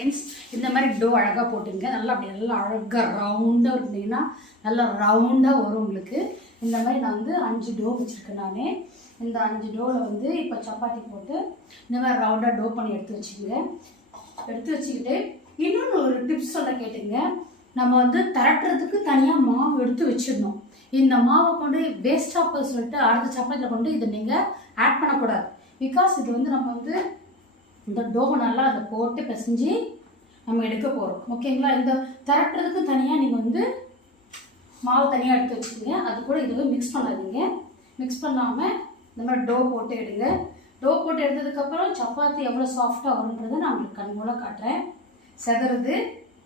Friends. இந்த மாதிரி to அழகாக போட்டுங்க. நல்லா அப்படி நல்லா அழகாக ரவுண்டாக இருந்தீங்கன்னா நல்லா ரவுண்டாக வரும் உங்களுக்கு. இந்த மாதிரி நான் வந்து 5 டோ வச்சுருக்கேன். நான் இந்த 5 டோவில் வந்து இப்போ சப்பாத்தி போட்டு இந்த மாதிரி ரவுண்டாக டோ பண்ணி எடுத்து வச்சுக்கோங்க. எடுத்து வச்சுக்கிட்டு இன்னொன்று ஒரு டிப்ஸ் சொல்ல கேட்டுங்க. நம்ம வந்து திரட்டுறதுக்கு தனியாக மாவு எடுத்து வச்சிடணும். இந்த மாவை கொண்டு வேஸ்ட்டாக போய் சொல்லிட்டு அடுத்த சப்பாத்தியில் கொண்டு இதை நீங்கள் ஆட் பண்ணக்கூடாது. பிகாஸ் இது வந்து நம்ம வந்து இந்த டோவை நல்லா அதை போட்டு பிசைஞ்சு நம்ம எடுக்க போகிறோம். ஓகேங்களா? இந்த திரட்டுறதுக்கு தனியாக நீங்கள் வந்து மாவு தனியாக எடுத்து வச்சுக்கோங்க. அது கூட இதுவே மிக்ஸ் பண்ணாதீங்க. மிக்ஸ் பண்ணாமல் இந்த மாதிரி டோ போட்டு எடுங்க. டோ போட்டு எடுத்ததுக்கப்புறம் சப்பாத்தி எவ்வளோ சாஃப்டாக வரும்ன்றதை நான் உங்களுக்கு கண் மூல காட்டுறேன். செதறது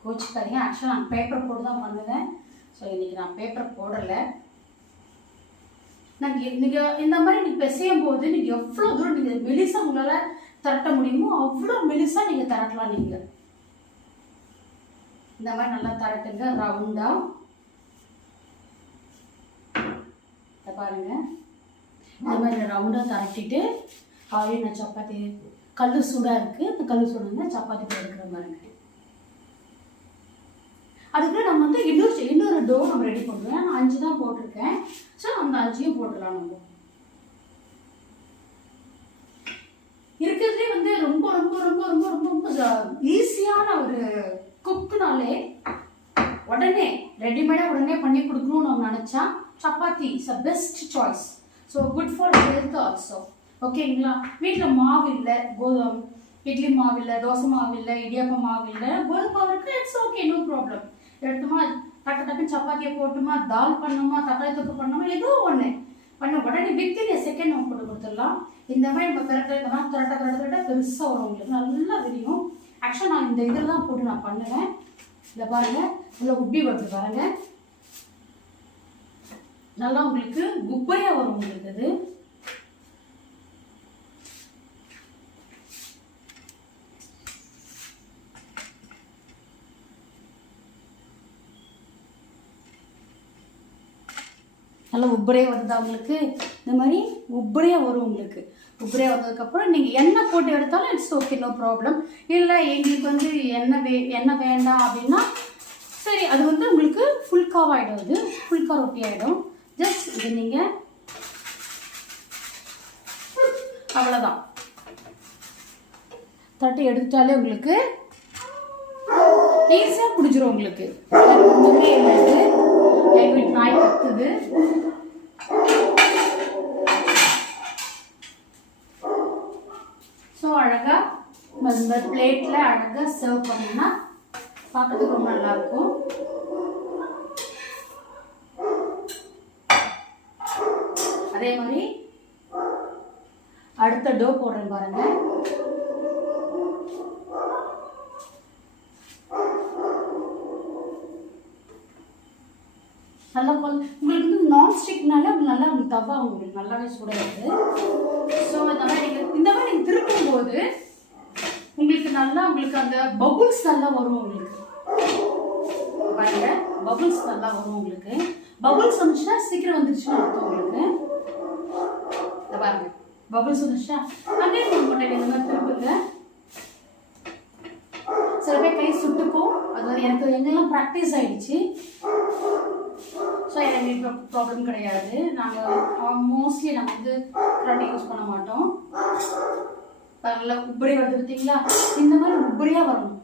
கோச்சிக்காதீங்க. ஆக்சுவலாக நான் பேப்பர் போட்டு தான் பண்ணுவேன். ஸோ இன்றைக்கி நான் பேப்பர் போடலை. நீங்கள் இந்த மாதிரி நீங்கள் பிசையும் போது நீங்கள் எவ்வளோ தூரம் நீங்கள் மெலிசாக உங்களால் திரட்ட முடியுமோ அவ்வளோ மெலிசாக நீங்கள் திரட்டலாம். நீங்கள் இந்த மாதிரி நல்லா திரட்டுங்க ரவுண்டாக. பாருங்க, இந்த மாதிரி ரவுண்டாக திரட்டிட்டு ஆல்ரெடி நான் சப்பாத்தி கல் சூடாக இருக்குது. இந்த கல் சூடாக சப்பாத்தி போய் எடுக்கிற பாருங்க. அதுக்கு நம்ம வந்து இன்னொரு டோ நம்ம ரெடி பண்ணுவேன். நான் 5 தான் போட்டிருக்கேன். ஸோ அந்த 5ஐயும் போட்டுடலாம். நம்ம இருக்கிறதுலே வந்து ரொம்ப ரொம்ப ரொம்ப ரொம்ப ரொம்ப ரொம்ப ஈஸியான ஒரு குக்குனாலே உடனே ரெடிமேடாக உடனே பண்ணி கொடுக்கணும்னு நம்ம நினச்சா chapati is a best choice. So good for health also. ஓகேங்களா? வீட்டில் மாவு இல்லை, இட்லி மாவு இல்லை, தோசை மாவு இல்லை, இடியாப்ப மாவு இல்லை, கோதுமை மாவு இருக்குது, இட்ஸ் ஓகே, நோ ப்ராப்ளம். எடுத்துமா டக்கு சப்பாத்தியை போட்டுமா, தால் பண்ணோமா, தக்காளி தொக்கு பண்ணோமா, ஏதோ ஒன்று பண்ண உடனே வித்தின் செகண்ட் நம்ம போட்டு கொடுத்துடலாம். இந்த மாதிரி நம்ம திரட்ட பெருசாக வரும். உங்களுக்கு நல்லா தெரியும். ஆக்சுவலாக நான் இந்த இதில் தான் போட்டு நான் பண்ணுவேன். இதை பாருங்கள், நல்லா உப்பி வருது பாருங்கள். நல்லா உங்களுக்கு குப்பையாக வரும் உங்களுக்கு. அது நல்லா உப்பரையாக வருதா உங்களுக்கு? இந்த மாதிரி உப்பரையாக வரும் உங்களுக்கு. உப்பரையாக வந்ததுக்கப்புறம் நீங்கள் எண்ணெய் போட்டு எடுத்தாலும் இட்ஸ் ஓகே, நோ ப்ராப்ளம். இல்லை எங்களுக்கு வந்து எண்ணெய் வேண்டாம் அப்படின்னா சரி, அது வந்து உங்களுக்கு ஃபுல்காவாகிடும். அது ஃபுல்கா ரொட்டி ஆகிடும். ஜஸ்ட் இது நீங்கள் அவ்வளோதான் தட்டி எடுத்துட்டாலே உங்களுக்கு ஈஸியாக பிடிச்சிரும். உங்களுக்கு ஒன்றுமே இல்லை. எங்கள் வீட்டு நாய் கத்துது. ஸோ அழகாக இந்த பிளேட்டில் அழகாக சர்வ் பண்ணிங்கன்னா பார்க்கறதுக்கு ரொம்ப நல்லாயிருக்கும். அதே மாதிரி அடுத்த டோ போடுறேன் பாருங்க. நல்லா உங்களுக்கு வந்து நான்ஸ்டிக்னால நல்லா உங்களுக்கு தவா உங்களுக்கு நல்லாவே சூடாது. ஸோ இந்த மாதிரி நீங்கள் திருப்பும் போது உங்களுக்கு நல்லா உங்களுக்கு அந்த பபுள்ஸ் நல்லா வரும். உங்களுக்கு பாருங்க, பபுள்ஸ் நல்லா வரும். உங்களுக்கு பபுள்ஸ் வந்துச்சுன்னா சீக்கிரம் வந்துருச்சுன்னு அர்த்தம். உங்களுக்கு இதை பாருங்க, பபுள்ஸ் வந்துச்சுன்னா அங்கே கொண்டே இந்த மாதிரி திருப்புங்க. சில பேர் கை சுட்டுக்கும். அது வந்து எனக்கு எங்கெல்லாம் ப்ராக்டிஸ் ஆகிடுச்சு. ஸோ எனக்கு இப்போ ப்ராப்ளம் கிடையாது. நாங்கள் மோஸ்ட்லி நம்ம வந்து கரண்டி யூஸ் பண்ண மாட்டோம். நல்லா உப்படி வருது பார்த்தீங்களா? இந்த மாதிரி உப்படியாக வரணும்.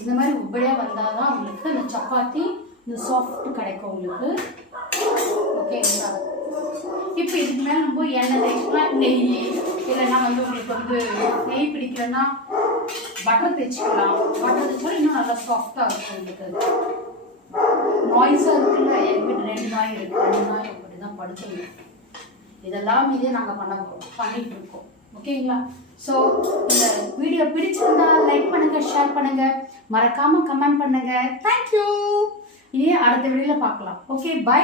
இந்த மாதிரி உப்படியாக வந்தால் தான் உங்களுக்கு இந்த சப்பாத்தி இந்த சாஃப்ட் கிடைக்கும் உங்களுக்கு. ஓகேங்களா? இப்போ இதுக்கு மேலே நம்ம எண்ணெய் தேய்ச்சிக்கலாம், நெய் இல்லைன்னா வந்து உங்களுக்கு வந்து நெய் பிடிக்கலன்னா பட்டர் தேய்ச்சிக்கலாம். பட்டர் தேய்ச்சாலும் இன்னும் நல்லா சாஃப்டாக இருக்கும் உங்களுக்கு. நாய்ஸாக இருக்குல்ல, எங்கள் வீட்டு 2 நாய் இருக்குது. 2 நாய் அப்படி தான் படுத்துங்க. இதெல்லாம் இதே நாங்கள் பண்ணிட்டு இருக்கோம். ஓகேங்களா? ஸோ இந்த வீடியோ பிடிச்சிருந்தா லைக் பண்ணுங்கள், ஷேர் பண்ணுங்கள், மறக்காமல் கமெண்ட் பண்ணுங்கள். தேங்க்யூ. அடுத்த வீடியோவில் பார்க்கலாம். Okay, by.